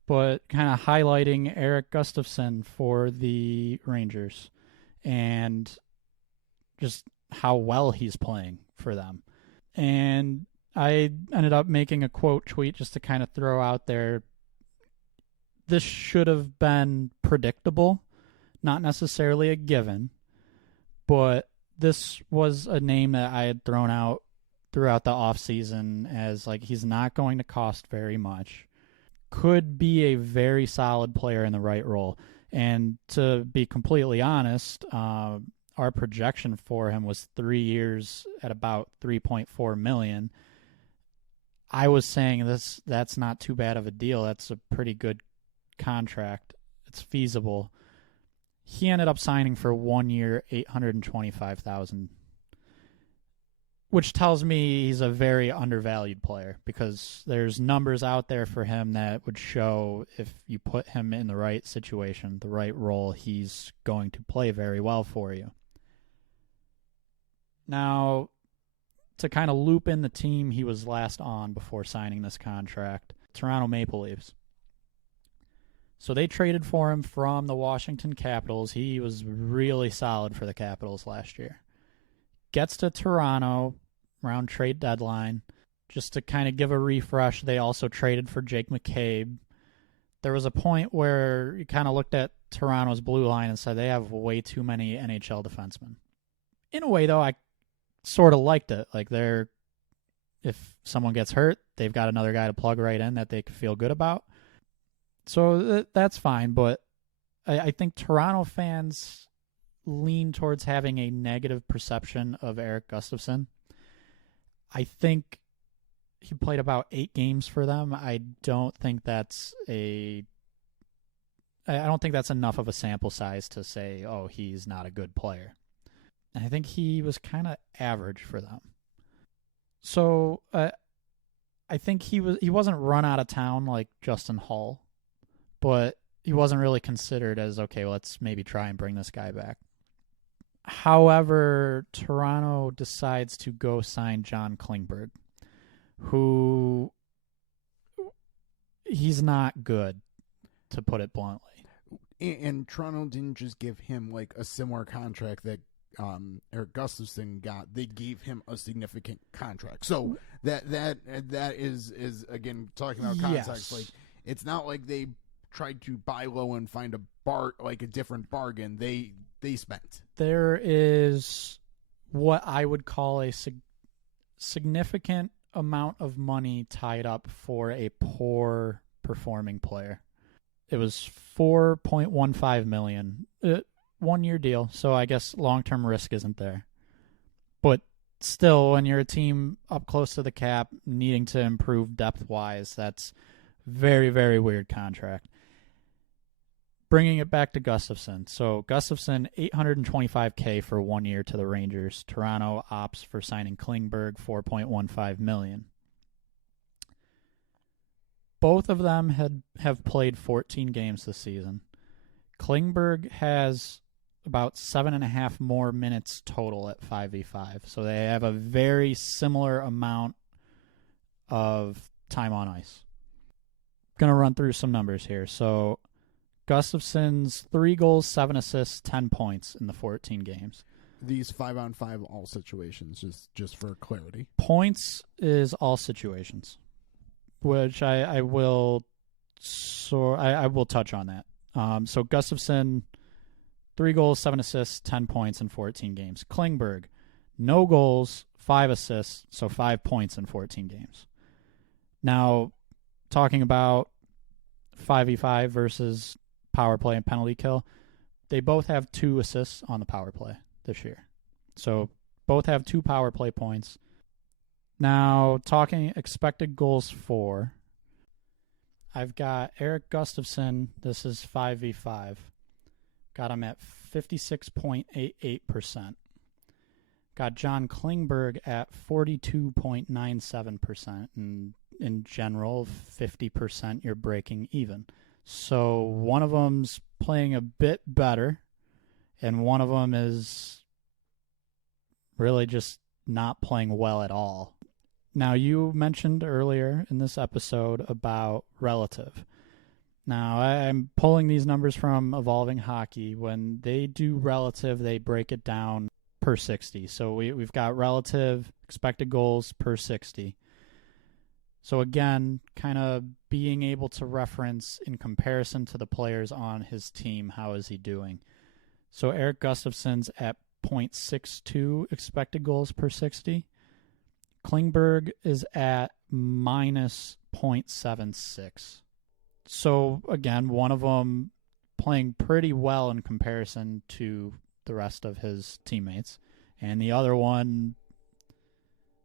but kind of highlighting Erik Gustafsson for the Rangers and just how well he's playing for them. And I ended up making a quote tweet just to kind of throw out there, this should have been predictable, not necessarily a given, but this was a name that I had thrown out throughout the offseason as, like, he's not going to cost very much, could be a very solid player in the right role. And to be completely honest, our projection for him was 3 years at about $3.4 million. I was saying that's not too bad of a deal. That's a pretty good contract. it's feasible. He ended up signing for 1 year, $825,000, which tells me he's a very undervalued player because there's numbers out there for him that would show if you put him in the right situation, the right role, he's going to play very well for you. Now, to kind of loop in the team he was last on before signing this contract, Toronto Maple Leafs. So they traded for him from the Washington Capitals. He was really solid for the Capitals last year. Gets to Toronto around trade deadline. Just to kind of give a refresh, they also traded for Jake McCabe. There was a point where you kind of looked at Toronto's blue line and said they have way too many NHL defensemen. In a way, though, I sort of liked it. Like, if someone gets hurt, they've got another guy to plug right in that they can feel good about. So that's fine, but I think Toronto fans lean towards having a negative perception of Erik Gustafsson. I think he played about 8 games for them. I don't think that's enough of a sample size to say, oh, he's not a good player. I think he was kind of average for them. So I think he wasn't run out of town like Justin Hull, but he wasn't really considered as, okay, let's maybe try and bring this guy back. However, Toronto decides to go sign John Klingberg, who he's not good, to put it bluntly. And Toronto didn't just give him like a similar contract that Erik Gustafsson got. They gave him a significant contract. So that is again talking about context. Yes. Like, it's not like they tried to buy low and find a different bargain. They spent. There is what I would call a significant amount of money tied up for a poor performing player. It was $4.15 million. 1 year deal, so I guess long-term risk isn't there. But still, when you're a team up close to the cap, needing to improve depth-wise, that's very, very weird contract. Bringing it back to Gustafsson. So Gustafsson, $825K for 1 year to the Rangers. Toronto opts for signing Klingberg, $4.15 million. Both of them have played 14 games this season. Klingberg has about 7.5 more minutes total at 5v5. So they have a very similar amount of time on ice. Going to run through some numbers here. So Gustafsson's 3 goals, 7 assists, 10 points in the 14 games. These 5-on-5 all situations, just for clarity. Points is all situations, which I will touch on that. So Gustafsson, 3 goals, 7 assists, 10 points in 14 games. Klingberg, no goals, 5 assists, so 5 points in 14 games. Now, talking about 5v5 versus power play and penalty kill, they both have 2 assists on the power play this year. So both have 2 power play points. Now, talking expected goals for, I've got Erik Gustafsson, this is 5v5. Got him at 56.88%. Got John Klingberg at 42.97%. And in general, 50% you're breaking even. So one of them's playing a bit better, and one of them is really just not playing well at all. Now, you mentioned earlier in this episode about relative. Now, I'm pulling these numbers from Evolving Hockey. When they do relative, they break it down per 60. So we've got relative expected goals per 60. So again, kind of being able to reference in comparison to the players on his team, how is he doing? So Erik Gustafsson's at 0.62 expected goals per 60. Klingberg is at minus 0.76. So, again, one of them playing pretty well in comparison to the rest of his teammates. And the other one,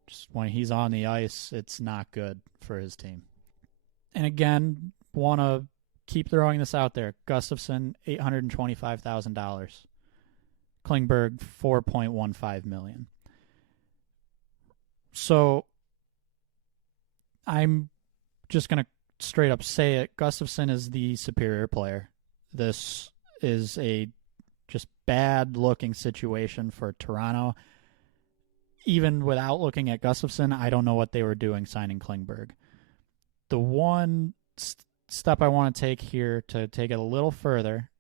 just when he's on the ice, it's not good for his team. And again, want to keep throwing this out there. Gustafsson, $825,000. Klingberg, $4.15 million. So I'm just going to straight up say it. Gustafsson is the superior player. This is a just bad-looking situation for Toronto. Even without looking at Gustafsson, I don't know what they were doing signing Klingberg. The one step I want to take here to take it a little further,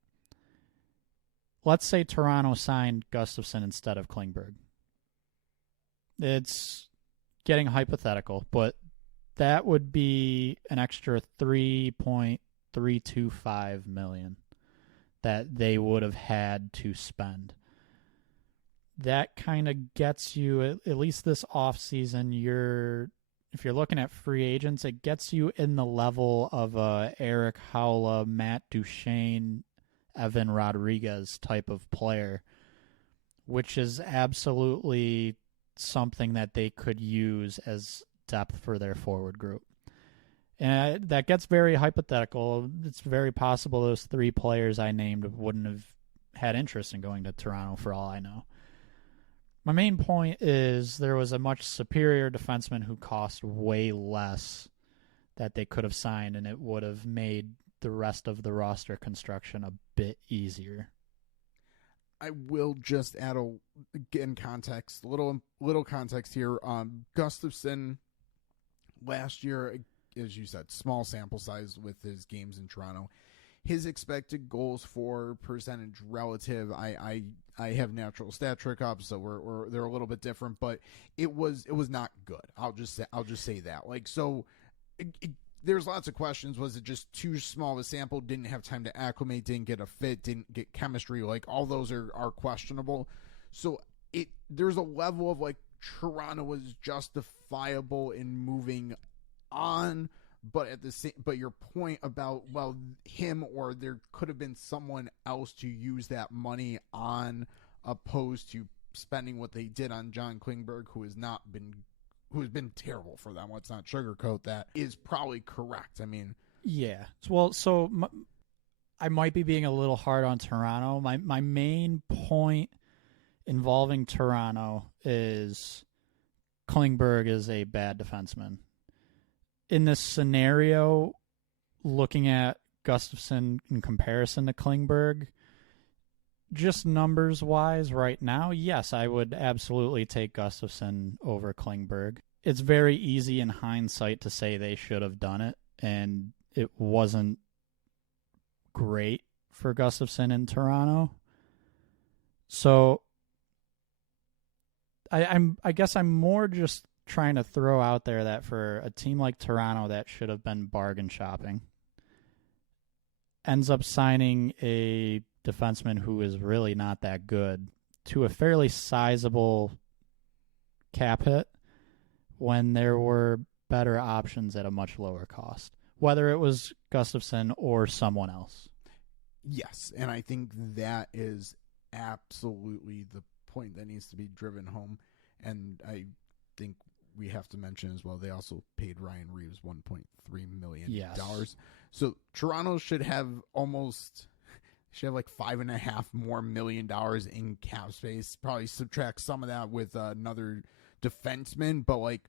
let's say Toronto signed Gustafsson instead of Klingberg. It's getting hypothetical, but that would be an extra $3.325 million that they would have had to spend. That kind of gets you, at least this offseason, if you're looking at free agents, it gets you in the level of Erik Haula, Matt Duchene, Evan Rodriguez type of player, which is absolutely something that they could use as depth for their forward group. And that gets very hypothetical. It's very possible those three players I named wouldn't have had interest in going to Toronto for all I know. My main point is there was a much superior defenseman who cost way less that they could have signed, and it would have made the rest of the roster construction a bit easier. I will just add in context, little context here. Gustafsson last year, as you said, small sample size with his games in Toronto. His expected goals for percentage relative, I have natural stat trick up, so they're a little bit different, but it was not good. I'll just say that. There's lots of questions. Was it just too small of a sample? Didn't have time to acclimate, didn't get a fit, didn't get chemistry. All those are questionable. So there's a level of Toronto was justifiable in moving on, but your point about him or there could have been someone else to use that money on, opposed to spending what they did on John Klingberg, who has been terrible for them. Let's not sugarcoat that. Is probably correct. I mean, yeah. Well, I might be being a little hard on Toronto. My main point involving Toronto is Klingberg is a bad defenseman. In this scenario, looking at Gustafsson in comparison to Klingberg, just numbers-wise right now, yes, I would absolutely take Gustafsson over Klingberg. It's very easy in hindsight to say they should have done it, and it wasn't great for Gustafsson in Toronto. So I guess I'm more just trying to throw out there that for a team like Toronto that should have been bargain shopping, ends up signing a defenseman who is really not that good to a fairly sizable cap hit when there were better options at a much lower cost, whether it was Gustafsson or someone else. Yes, and I think that is absolutely the point that needs to be driven home, and I think we have to mention as well, they also paid Ryan Reeves $1.3 million. Yes. So Toronto should have $5.5 more million in cap space. Probably subtract some of that with another defenseman, but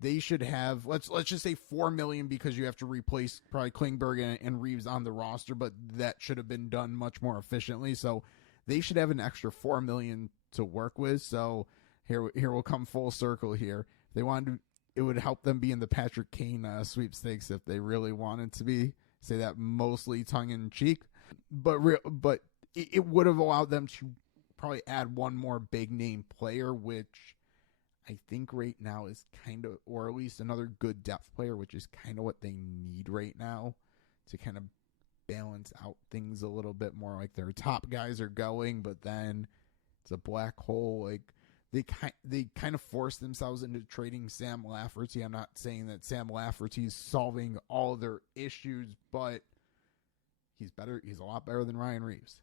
they should have let's just say $4 million, because you have to replace probably Klingberg and Reeves on the roster, but that should have been done much more efficiently. So they should have an extra $4 million to work with. So here we'll come full circle here. They wanted to, it would help them be in the Patrick Kane sweepstakes if they really wanted to be. Say that mostly tongue in cheek, but it would have allowed them to probably add one more big name player, which I think right now is kind of, or at least another good depth player, which is kind of what they need right now to kind of balance out things a little bit more. Their top guys are going, but then it's a black hole. They kind of forced themselves into trading Sam Lafrenière. I'm not saying that Sam Lafrenière is solving all their issues, but he's better. He's a lot better than Ryan Reeves.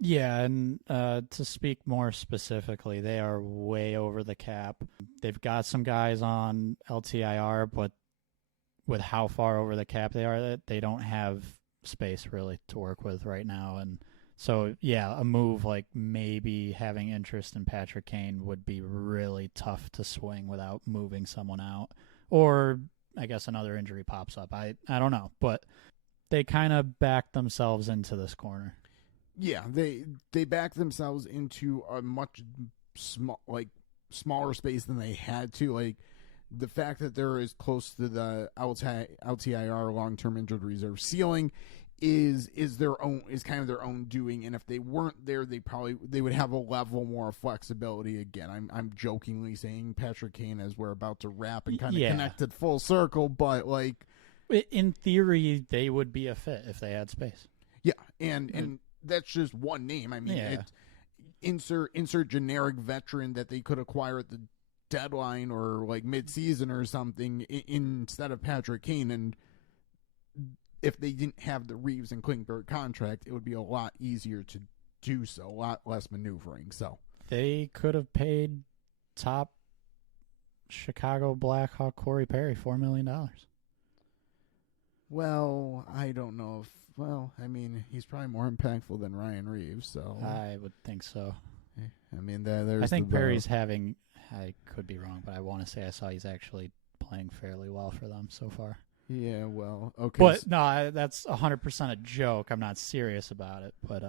Yeah, and to speak more specifically, they are way over the cap. They've got some guys on LTIR, but with how far over the cap they are, they don't have space really to work with right now. And so, yeah, a move like maybe having interest in Patrick Kane would be really tough to swing without moving someone out. Or I guess another injury pops up. I don't know. But they kind of backed themselves into this corner. Yeah, they backed themselves into a much smaller space than they had to. Like, the fact that they're as close to the LTIR, long-term injured reserve ceiling, is kind of their own doing. And if they weren't there, they would have a level more flexibility. Again, I'm jokingly saying Patrick Kane, as we're about to wrap and kind of connected full circle, but like, in theory, they would be a fit if they had space. Yeah, and that's just one name. I mean, insert generic veteran that they could acquire at the deadline or like mid-season or something instead of Patrick Kane. And if they didn't have the Reeves and Klingberg contract, it would be a lot easier to do so, a lot less maneuvering. So they could have paid top Chicago Blackhawk Corey Perry $4 million. Well, I don't know if. Well, I mean, he's probably more impactful than Ryan Reeves, so I would think so. I mean, there's. I think Perry's having. I could be wrong, but I want to say I saw he's actually playing fairly well for them so far. Yeah, well, okay. But no, that's 100% a joke. I'm not serious about it, but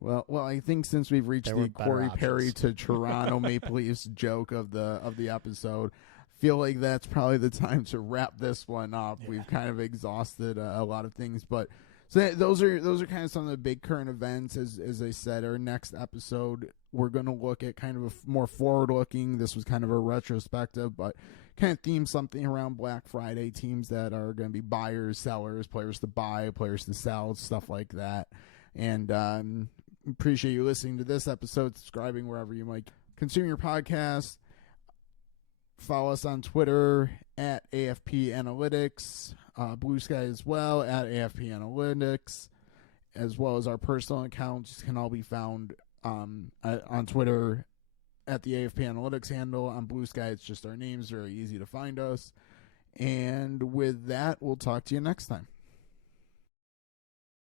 Well, I think since we've reached the Corey Perry to Toronto Maple Leafs joke of the episode, feel like that's probably the time to wrap this one up. Yeah. We've kind of exhausted a lot of things, but so those are kind of some of the big current events. As I said, our next episode we're going to look at kind of a more forward-looking. This was kind of a retrospective, but kind of theme something around Black Friday. Teams that are going to be buyers, sellers, players to buy, players to sell, stuff like that. And appreciate you listening to this episode, subscribing wherever you might consume your podcast. Follow us on Twitter at AFP Analytics, Blue Sky as well at AFP Analytics, as well as our personal accounts can all be found on Twitter at the AFP Analytics handle. On Blue Sky, it's just our names, very easy to find us. And with that, we'll talk to you next time.